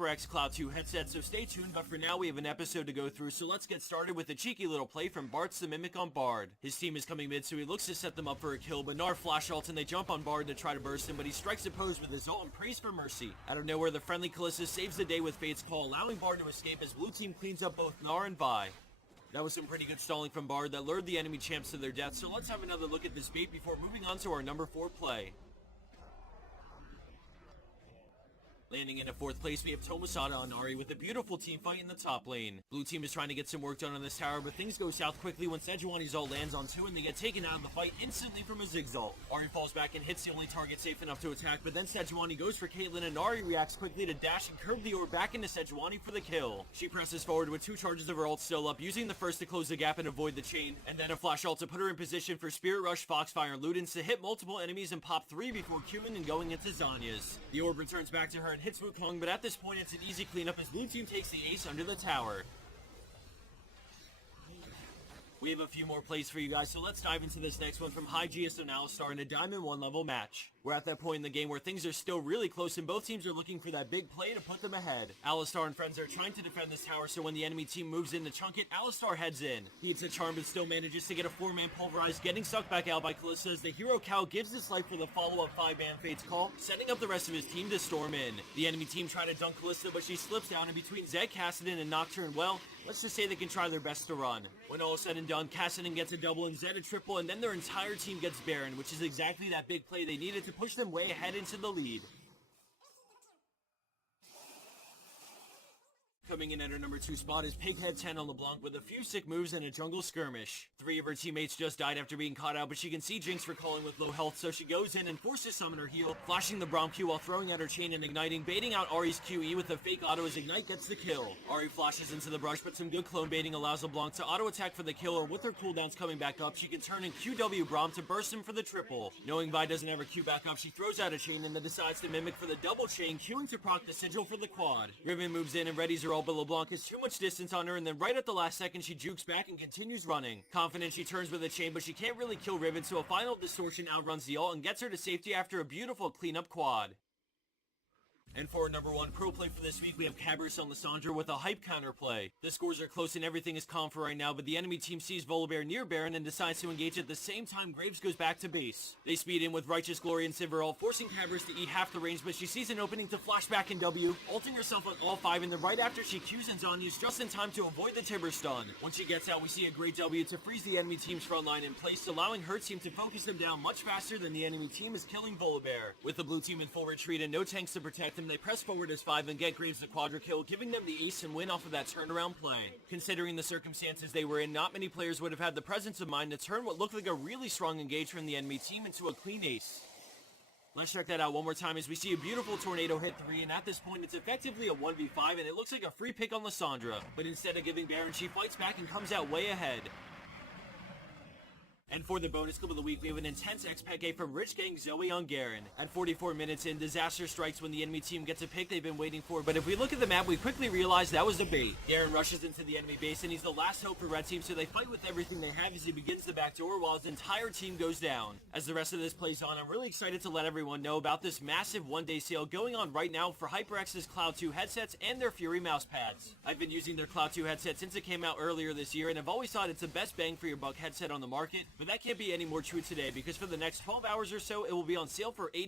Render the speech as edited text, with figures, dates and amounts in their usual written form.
HyperX Cloud 2 headset, so stay tuned, but for now we have an episode to go through, so let's get started with a cheeky little play from Bartz the Mimic on Bard. His team is coming mid, so he looks to set them up for a kill, but Gnar flash ults and they jump on Bard to try to burst him, but he strikes a pose with his ult and prays for mercy. Out of nowhere, the friendly Kalista saves the day with Fate's Call, allowing Bard to escape as blue team cleans up both Gnar and Vi. That was some pretty good stalling from Bard that lured the enemy champs to their death, so let's have another look at this bait before moving on to our number 4 play. Landing into 4th place, we have Tomasada on Ahri with a beautiful team fight in the top lane. Blue team is trying to get some work done on this tower, but things go south quickly when Sejuani's ult lands on 2 and they get taken out of the fight instantly from a Ziggs ult. Ahri falls back and hits the only target safe enough to attack, but then Sejuani goes for Caitlyn and Ahri reacts quickly to dash and curve the orb back into Sejuani for the kill. She presses forward with 2 charges of her ult still up, using the first to close the gap and avoid the chain, and then a flash ult to put her in position for Spirit Rush, Foxfire, and Ludens to hit multiple enemies and pop 3 before Qing and going into Zhonya's. The orb returns back to her and hits Wukong, but at this point it's an easy cleanup as blue team takes the ace under the tower. We have a few more plays for you guys, so let's dive into this next one from HyGS and Alistar in a Diamond 1 level match. We're at that point in the game where things are still really close and both teams are looking for that big play to put them ahead. Alistar and friends are trying to defend this tower, so when the enemy team moves in to chunk it, Alistar heads in. He hits a charm but still manages to get a 4-man pulverized, getting sucked back out by Kalista as the hero cow gives his life for the follow-up 5-man Fate's Call, setting up the rest of his team to storm in. The enemy team try to dunk Kalista, but she slips down in between Zed, Kassadin, and Nocturne. Well, let's just say they can try their best to run. When all is said and done, Kassadin gets a double and Zed a triple, and then their entire team gets Baron, which is exactly that big play they needed to push them way ahead into the lead. Coming in at her number 2 spot is Pighead 10 on LeBlanc with a few sick moves and a jungle skirmish. 3 of her teammates just died after being caught out, but she can see Jinx recalling with low health, so she goes in and forces summon her heal, flashing the Braum Q while throwing out her chain and igniting, baiting out Ahri's QE with a fake auto as Ignite gets the kill. Ahri flashes into the brush, but some good clone baiting allows LeBlanc to auto attack for the kill, or with her cooldowns coming back up, she can turn in QW Braum to burst him for the triple. Knowing Vi doesn't ever Q back up, she throws out a chain and then decides to mimic for the double chain, queuing to proc the sigil for the quad. Riven moves in and readies her ult, but LeBlanc has too much distance on her, and then right at the last second she jukes back and continues running. Confident, she turns with a chain, but she can't really kill Riven, so a final distortion outruns the ult and gets her to safety after a beautiful cleanup quad. And for our number 1 pro play for this week, we have Cabrous on Lissandra with a hype counterplay. The scores are close and everything is calm for right now, but the enemy team sees Volibear near Baron and decides to engage at the same time Graves goes back to base. They speed in with Righteous Glory and Sivir ult, forcing Cabrous to eat half the range, but she sees an opening to flash back in W, ulting herself on all 5, and then right after she Qs and Zhonya's just in time to avoid the Tibber stun. Once she gets out, we see a great W to freeze the enemy team's front line in place, allowing her team to focus them down much faster than the enemy team is killing Volibear. With the blue team in full retreat and no tanks to protect them, they press forward as 5 and get Graves the quadra kill, giving them the ace and win off of that turnaround play. Considering the circumstances they were in, not many players would have had the presence of mind to turn what looked like a really strong engage from the enemy team into a clean ace. Let's check that out one more time as we see a beautiful tornado hit 3, and at this point it's effectively a 1v5 and it looks like a free pick on Lissandra, but instead of giving Baron, she fights back and comes out way ahead. And for the bonus clip of the week, we have an intense X-Pack from Rich Gang Zoe on Garen. At 44 minutes in, disaster strikes when the enemy team gets a pick they've been waiting for, but if we look at the map, we quickly realize that was a bait. Garen rushes into the enemy base, and he's the last hope for Red Team, so they fight with everything they have as he begins the backdoor while his entire team goes down. As the rest of this plays on, I'm really excited to let everyone know about this massive one-day sale going on right now for HyperX's Cloud 2 headsets and their Fury mouse pads. I've been using their Cloud 2 headset since it came out earlier this year, and I've always thought it's the best bang for your buck headset on the market, but that can't be any more true today because for the next 12 hours or so, it will be on sale for $80.